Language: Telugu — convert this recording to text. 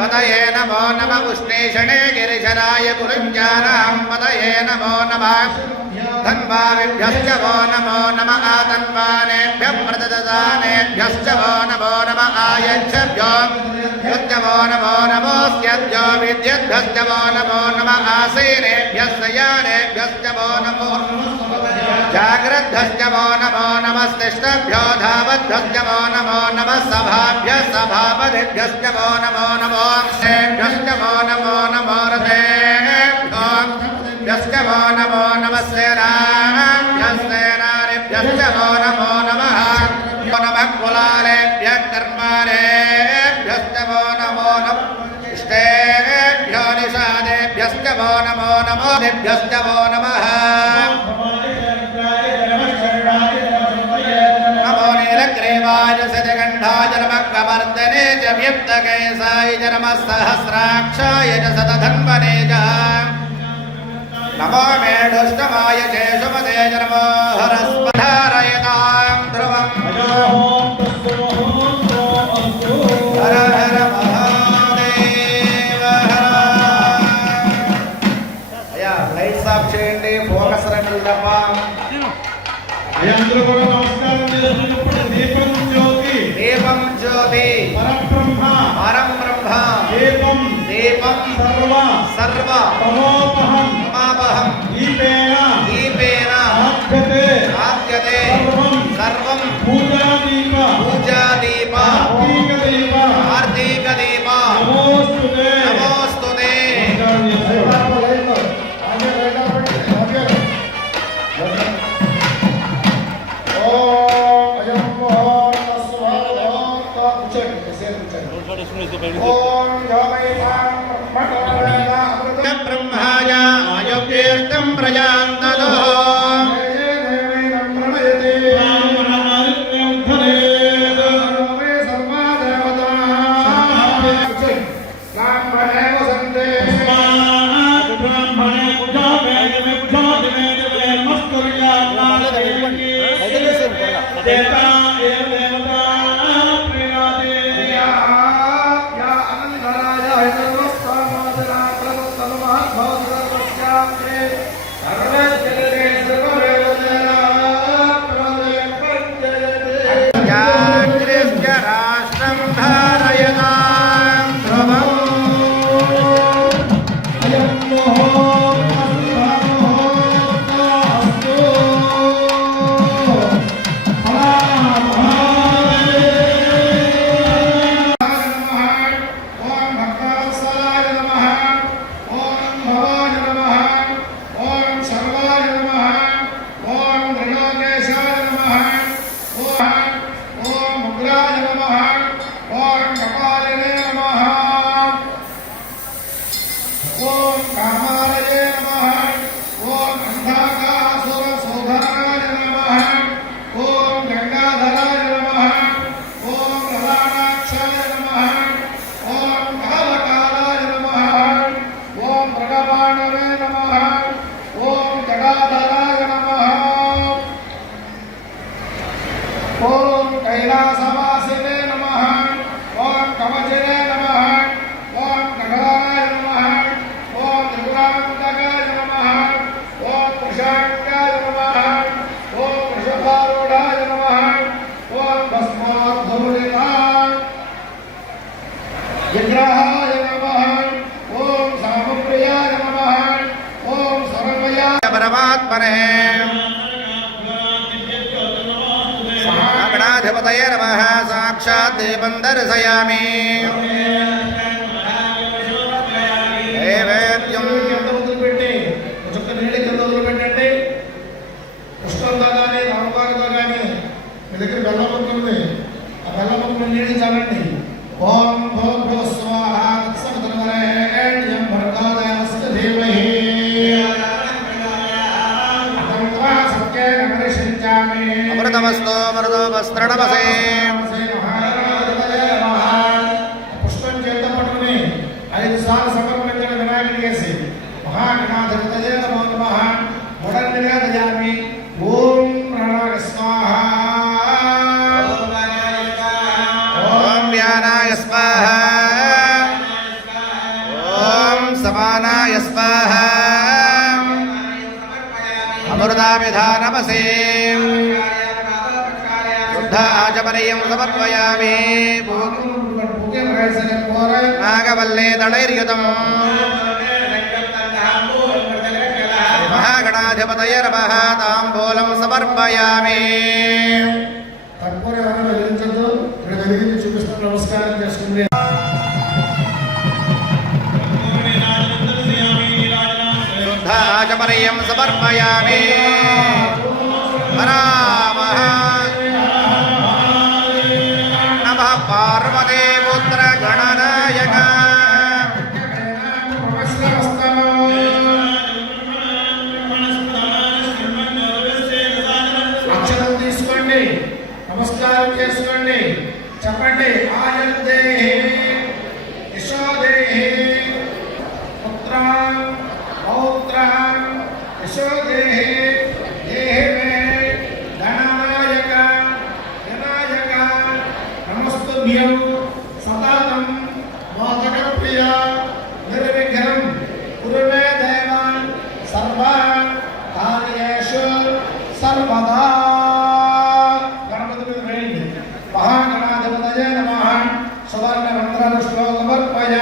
पतये नमो नमः उष्णेशणे गिरिशराय कुरुञ्जानां पतये नमो नमः धन्वाभ्यश्च वो नमो नमः आतन्वानेभ्यः प्रददानेभ्यश्च वो नमो नमः आयच्छभ्यो युद्ध वो नमो नमोऽस्यद्यो विद्यद्भ्यश्च वो नमो नमः आसीनेभ्यश्च यानेभ्यश्च वो नमो जाग्रद्भ्यश्च वो नमो नमस्तिष्ठभ्यो धावद्भ्यश्च वो नमो नमः सभाभ्यः सभापतिभ्यश्च वो नमो नमो सेभ्यश्च वो नमो नमो रथेभ्यो भ्यश्च वो नमो नमः सेनाभ्यश्च वो नमो नमः कुलालेभ्यः कर्मारेभ्यश्च वो नमो नमः इष्टेभ्यो निषादेभ्यश्च वो नमो नमो देभ्यश्च वो नमः नमो नीलग्रीवाय सदगण्डाय नमः कवर्धने च व्यक्तकेशाय च नमः सहस्राक्षाय च शतधन्वने च नमो मेढुष्टमाय चेशुमते च नमो हरस्पधारयतां ध्रुवम् हर हर महादेव हर अय्या लैट्स ఆఫ్ చేయండి ఫోకస్ రండి తప్ప అయ్యందరూ కూడా నమస్కారం చేసుకున్నప్పుడు దీపం జ్యోతి పరం బ్రహ్మ దీపం సర్వ తమోపహం దీపేన ఆప్యతే సర్వం పూజాదీప కార్తీక దీప నమోస్తుతే ब्रह्माय आयुर्तीर्थं प्रजान्ततो परमात्मने गणाधिपतये नमः साक्षात् दीपं दर्शयामि नैवेद्यं పుష్పం కానీ రామబాగుతో కానీ మీ దగ్గర బెల్లం ఉంటుంది ఆ బెల్లం ముక్కలు నీళ్ళు చాలండి ఓం భూర్భువ స్వాహ తత్సవితుర్వరేణ్యం భర్గో దేవస్య ధీమహి అమృతమస్తో మరుదో వస్త్రణమసే स्वाहा ॐ समानाय स्वाहा अमृताभिधानमसे शुद्धाचमनीयं समर्पयामि नागवल्ले दलैर्युतम् महागणाधिपतये नमः ताम्बूलं समर्पयामि నమస్కారం చేసుకుంది शुद्धाचमनीयं समर्पयामि वरामः नमः पार्वती पुत्र गणनायक అక్షరం తీసుకోండి నమస్కారం చేసుకోండి చెప్పండి ఆయుర్దేహి యశోదేహి పుత్రాన్ పౌత్రాన్ యశోదేహి దేహి మే గణనాయక వినాయక నమస్తుభ్యం సతతం మోదక ప్రియ నిర్విఘ్నం కురు మే దేవాన్ సర్వాన్ కార్యేషు సర్వదా గణపతి మీద వేయండి. మహాగణాధిపతయే నమః సువర్ణ